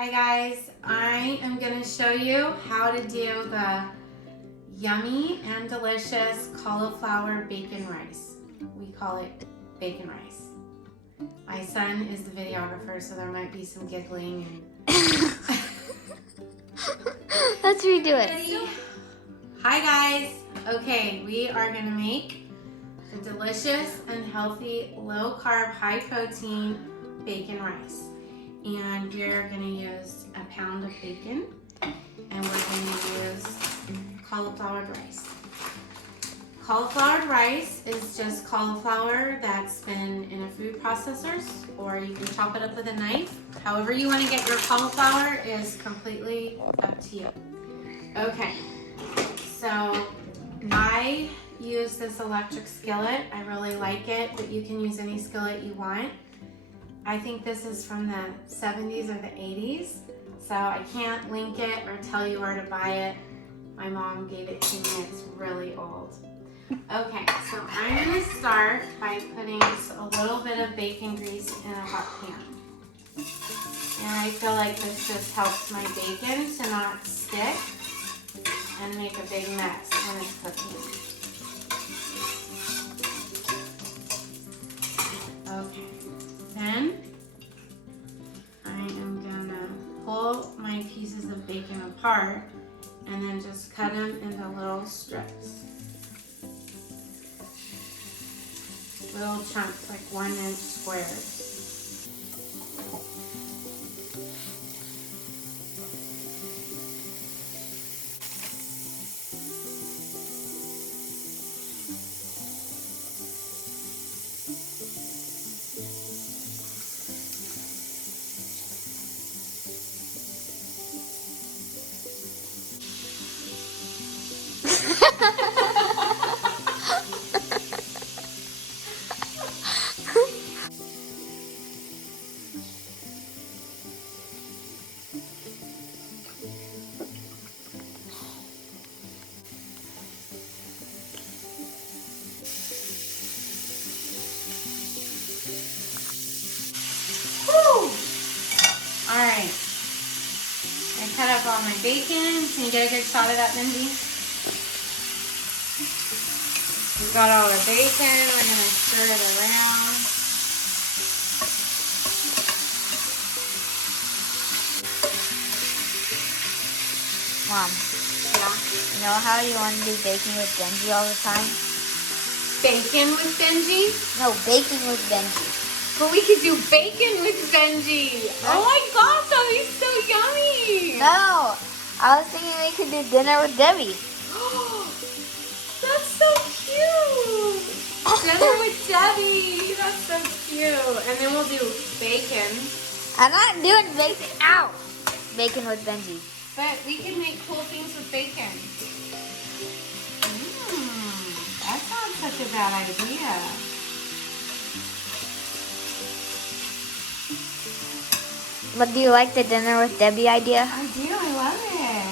Hi guys, I am going to show you how to do the yummy and delicious cauliflower bacon rice. We call it bacon rice. My son is the videographer, so there might be some giggling. Let's redo it. Ready? Hi guys. Okay, we are going to make the delicious and healthy low carb, high protein bacon rice. And we're going to use a pound of bacon, and we're going to use cauliflower rice. Cauliflower rice is just cauliflower that's been in a food processor, or you can chop it up with a knife. However you want to get your cauliflower is completely up to you. Okay, so I use this electric skillet. I really like it, but you can use any skillet you want. I think this is from the 70s or the 80s, so I can't link it or tell you where to buy it. My mom gave it to me. It's really old. Okay, so I'm going to start by putting just a little bit of bacon grease in a hot pan. And I feel like this just helps my bacon to not stick and make a big mess when it's cooking. Okay. Then I am gonna pull my pieces of bacon apart and then just cut them into little strips. Little chunks, like 1-inch squares. Alright, I cut up all my bacon. Can you get a good shot of that, Benji? We've got all our bacon. We're going to stir it around. Mom, Yeah. you know how you want to do bacon with Benji all the time? Bacon with Benji? No, bacon with Benji. But we could do bacon with Benji. Oh my gosh, that would be so yummy. No, I was thinking we could do dinner with Debbie. That's so cute. Dinner with Debbie. That's so cute. And then we'll do bacon. I'm not doing bacon. Ow! Bacon with Benji. But we can make cool things with bacon. That's not such a bad idea. But do you like the dinner with Debbie idea? I do. I love it.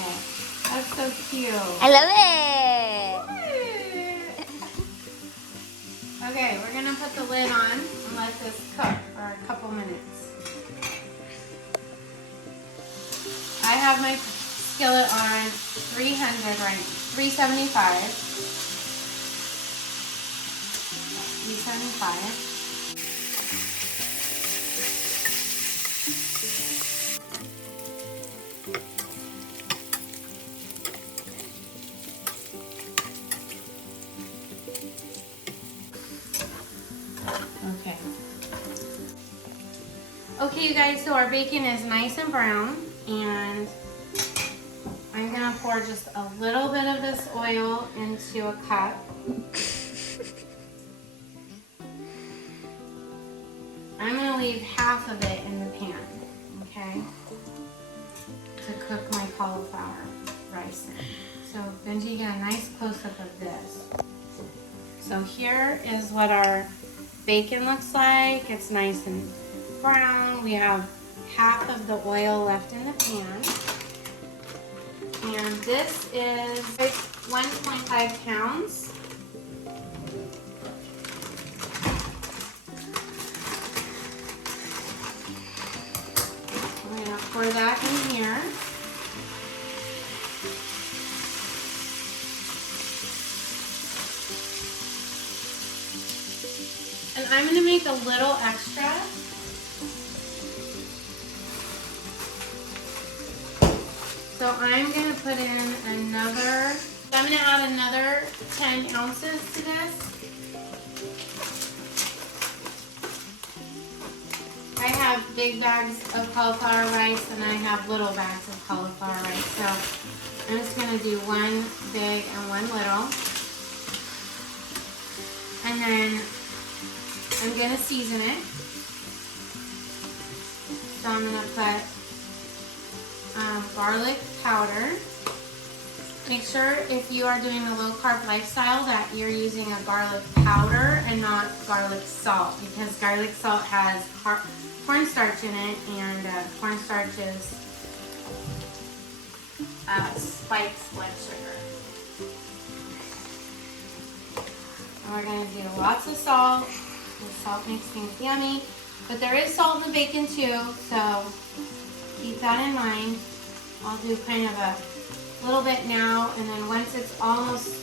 That's so cute. I love it. Okay, we're gonna put the lid on and let this cook for a couple minutes. I have my skillet on 300 right now, 375. 375. Okay. Okay, you guys, so our bacon is nice and brown, and I'm gonna pour just a little bit of this oil into a cup. I'm gonna leave half of it in the pan, okay, to cook my cauliflower rice in. So Benji, get a nice close-up of this. So here is what our bacon looks like. It's nice and brown. We have half of the oil left in the pan. And this is 1.5 pounds. pour that in here. And I'm going to make a little extra. So I'm going to put in another, I'm going to add another 10 ounces to this. I have big bags of cauliflower rice and I have little bags of cauliflower rice. So I'm just going to do one big and one little. And then I'm going to season it. So I'm going to put garlic powder. Make sure if you are doing a low carb lifestyle that you're using a garlic powder and not garlic salt, because garlic salt has cornstarch in it, and cornstarch spikes blood sugar. And we're going to do lots of salt. The salt makes things yummy, but there is salt in the bacon too, so keep that in mind. I'll do kind of a little bit now, and then once it's almost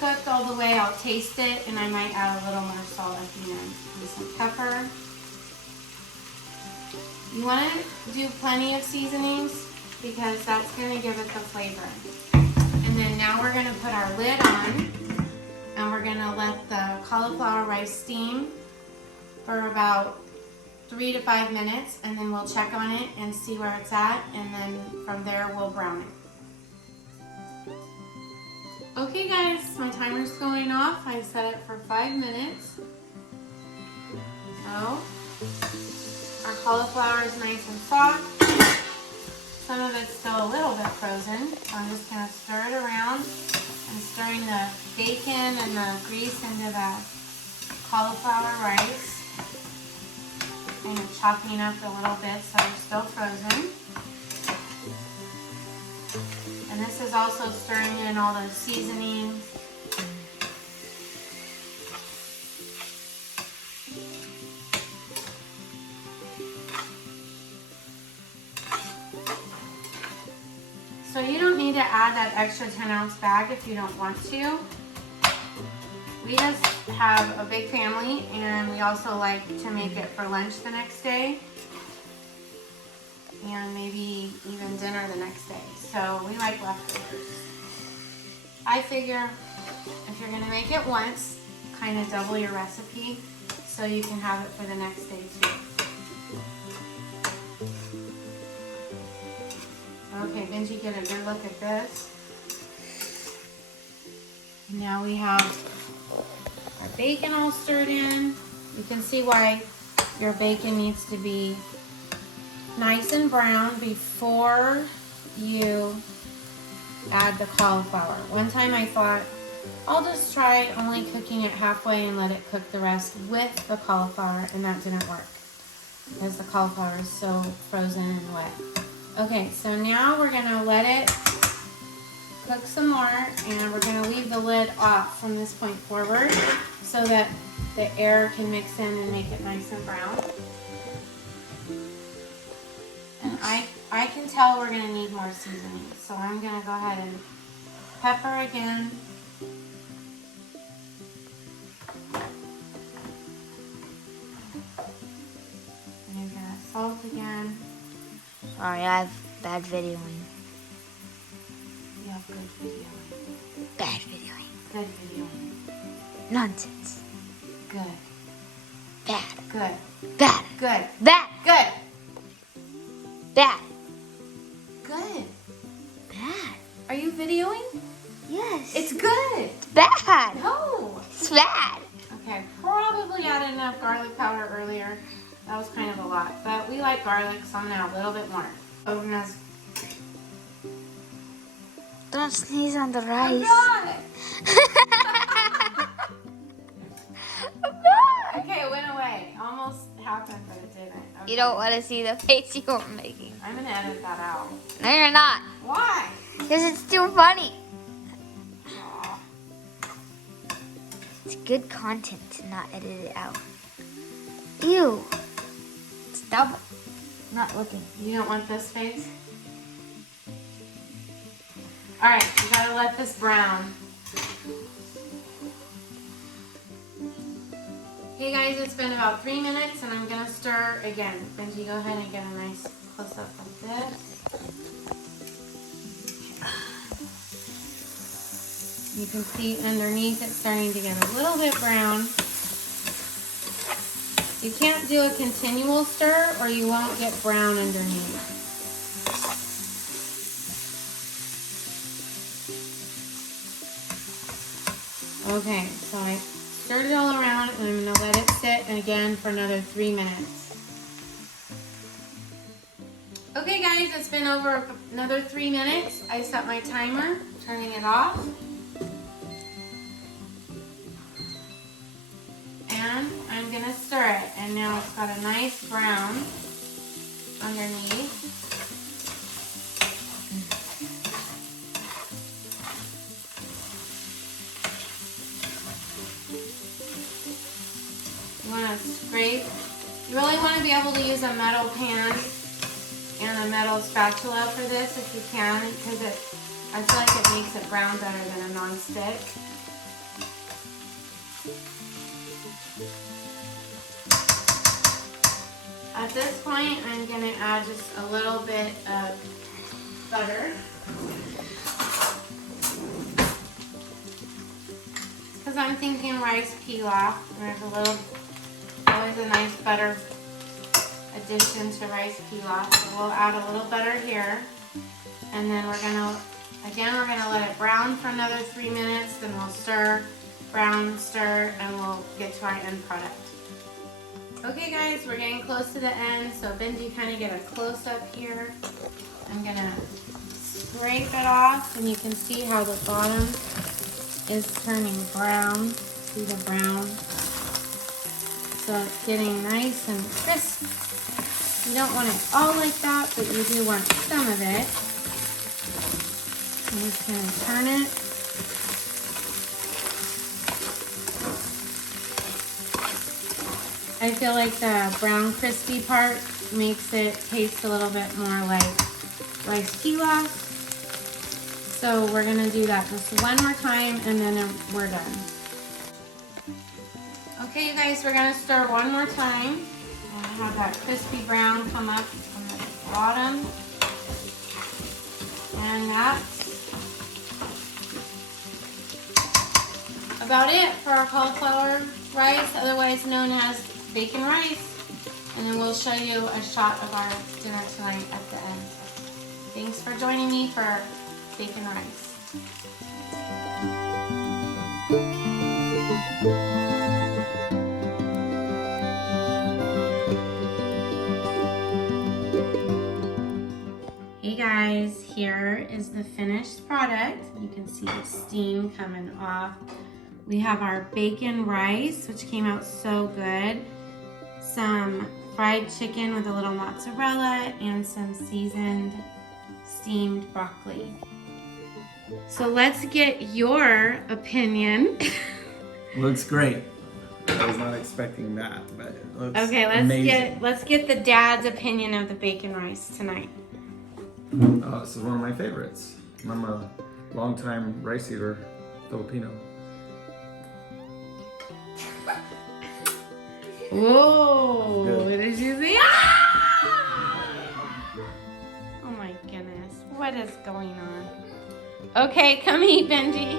cooked all the way, I'll taste it, and I might add a little more salt at the end. And some pepper. You want to do plenty of seasonings because that's going to give it the flavor. And then now we're going to put our lid on, and we're going to let the cauliflower rice steam for about 3 to 5 minutes, and then we'll check on it and see where it's at, and then from there we'll brown it. Okay guys, my timer's going off. I set it for 5 minutes. So our cauliflower is nice and soft. Some of it's still a little bit frozen. So I'm just going to stir it around. I'm stirring the bacon and the grease into the cauliflower rice. Kind of chopping up a little bit so they're still frozen. And this is also stirring in all those seasonings. So you don't need to add that extra 10-ounce bag if you don't want to. We just have a big family, and we also like to make it for lunch the next day, and maybe even dinner the next day. So we like leftovers. I figure if you're going to make it once, kind of double your recipe so you can have it for the next day too. Okay, Benji, get a good look at this. Now we have our bacon all stirred in. You can see why your bacon needs to be nice and brown before you add the cauliflower. One time I thought, I'll just try only cooking it halfway and let it cook the rest with the cauliflower, and that didn't work because the cauliflower is so frozen and wet. Okay, so now we're gonna let it cook some more, and we're going to leave the lid off from this point forward so that the air can mix in and make it nice and brown. And I can tell we're going to need more seasoning, so I'm going to go ahead and pepper again. And I'm going to salt again. Sorry, I have bad videoing. You have good videoing. Bad videoing. Good videoing. Nonsense. Good. Bad. Good. Bad. Good. Bad. Good. Bad. Good. Bad. Are you videoing? Yes. It's good. It's bad. No. It's bad. Okay, probably added enough garlic powder earlier. That was kind of a lot, but we like garlic, so I'm gonna add a little bit more. Don't sneeze on the I'm rice. not. I'm not. Okay, it went away. Almost happened, but it didn't. Okay. You don't want to see the face you were making. I'm gonna edit that out. No, you're not. Why? Because it's too funny. Aw. It's good content to not edit it out. Ew. Stop it. Not looking. You don't want this face? Alright, you gotta let this brown. Okay guys, it's been about 3 minutes and I'm gonna stir again. Benji, go ahead and get a nice close up like this. You can see underneath it's starting to get a little bit brown. You can't do a continual stir or you won't get brown underneath. Okay, so I stirred it all around and I'm gonna let it sit again for another 3 minutes. Okay guys, it's been over another 3 minutes. I set my timer, turning it off. And I'm gonna stir it, and now it's got a nice brown underneath. You want to scrape. You really want to be able to use a metal pan and a metal spatula for this if you can, because I feel like it makes it brown better than a non-stick. At this point, I'm going to add just a little bit of butter. Because I'm thinking rice pilaf. There's always a nice butter addition to rice pilaf. So we'll add a little butter here. And then we're going to let it brown for another 3 minutes. Then we'll stir, brown, stir, and we'll get to our end product. Okay guys, we're getting close to the end, so Benji, kind of get a close-up here. I'm gonna scrape it off, and you can see how the bottom is turning brown. See the brown? So it's getting nice and crisp. You don't want it all like that, but you do want some of it. I'm just gonna turn it. I feel like the brown crispy part makes it taste a little bit more like rice pilaf. So we're gonna do that just one more time and then we're done. Okay you guys, we're gonna stir one more time and have that crispy brown come up from the bottom. And that's about it for our cauliflower rice, otherwise known as bacon rice, and then we'll show you a shot of our dinner tonight at the end. Thanks for joining me for bacon rice. Hey guys, here is the finished product. You can see the steam coming off. We have our bacon rice, which came out so good. Some fried chicken with a little mozzarella and some seasoned steamed broccoli. So let's get your opinion. Looks great. I was not expecting that, but it looks amazing. let's get the dad's opinion of the bacon rice tonight. This is one of my favorites. I'm a longtime rice eater, Filipino. Whoa! Good. What did you say? Ah! Oh my goodness, what is going on? Okay, come eat, Benji.